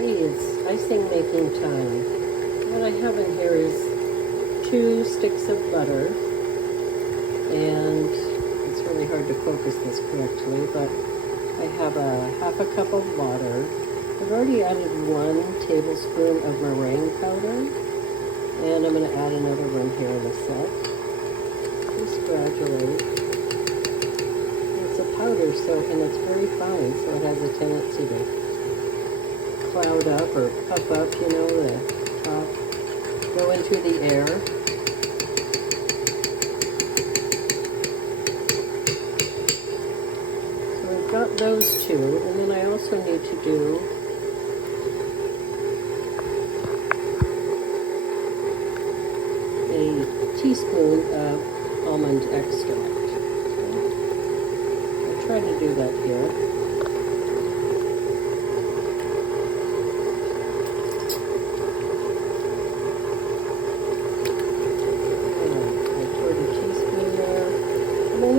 Hey, it's icing making time. What I have in here is 2 sticks of butter, and it's really hard to focus this correctly, but I have a half a cup of water. I've already added 1 tablespoon of meringue powder, and I'm going to add another one here in a sec. Just gradually. It's a powder, and it's very fine, so it has a tendency to cloud up or puff up, the top, go into the air. So I've got those 2, and then I also need to do a teaspoon of almond extract. I'll try to do that here.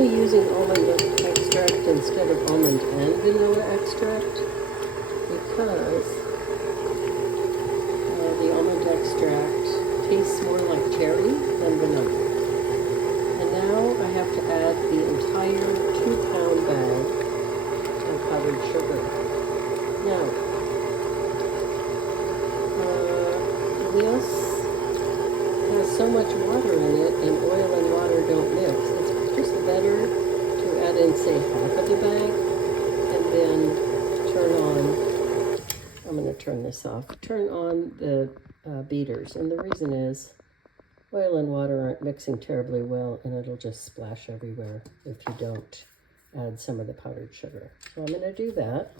Using almond extract instead of almond and vanilla extract because the almond extract tastes more like cherry than vanilla. And now I have to add the entire 2-pound bag of powdered sugar. Now, this has so much water in it, and oil and water don't mix. It's just better to add in, say, half of the bag, and then turn on, I'm going to turn this off, turn on the beaters. And the reason is oil and water aren't mixing terribly well, and it'll just splash everywhere if you don't add some of the powdered sugar. So I'm going to do that.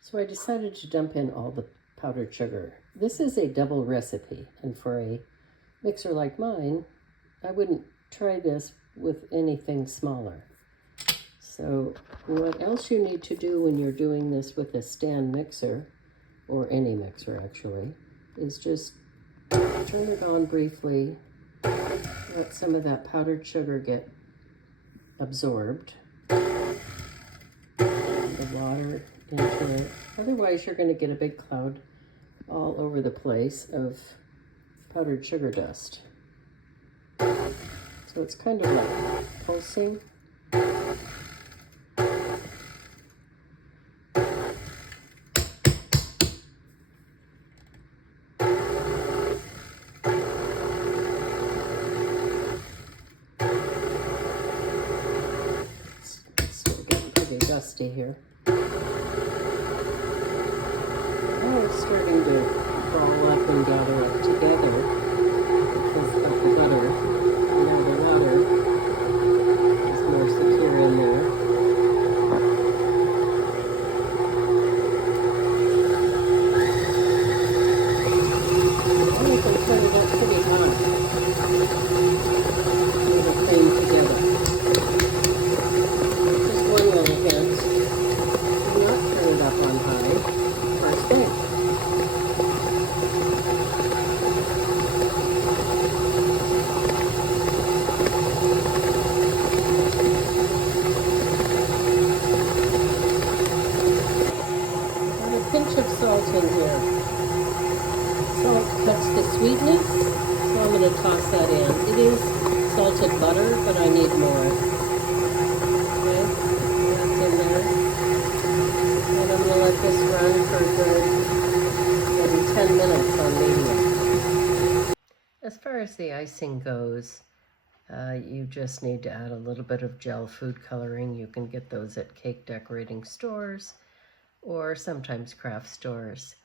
So I decided to dump in all the powdered sugar. This is a double recipe, and for a mixer like mine, I wouldn't try this with anything smaller. So what else you need to do when you're doing this with a stand mixer, or any mixer actually, is just turn it on briefly, let some of that powdered sugar get absorbed, the water into it. Otherwise you're going to get a big cloud all over the place of powdered sugar dust. So it's kind of like pulsing. It's still getting pretty dusty here. Now it's starting to ball up and gather up together because of the butter. Now the water is more secure in there. I can turn it up pretty high. Let it cream together. Just one little hint. Do not turn it up on high first thing. Pinch of salt in here. Salt cuts the sweetness, so I'm going to toss that in. It is salted butter, but I need more. Okay, that's in there. And I'm going to let this run for a good maybe 10 minutes on medium. As far as the icing goes, you just need to add a little bit of gel food coloring. You can get those at cake decorating stores, or sometimes craft stores.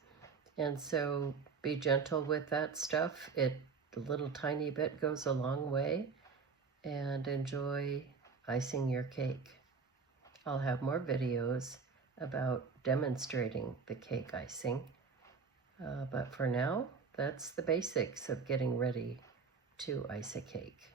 And so be gentle with that stuff. A little tiny bit goes a long way, and enjoy icing your cake. I'll have more videos about demonstrating the cake icing, but for now, that's the basics of getting ready to ice a cake.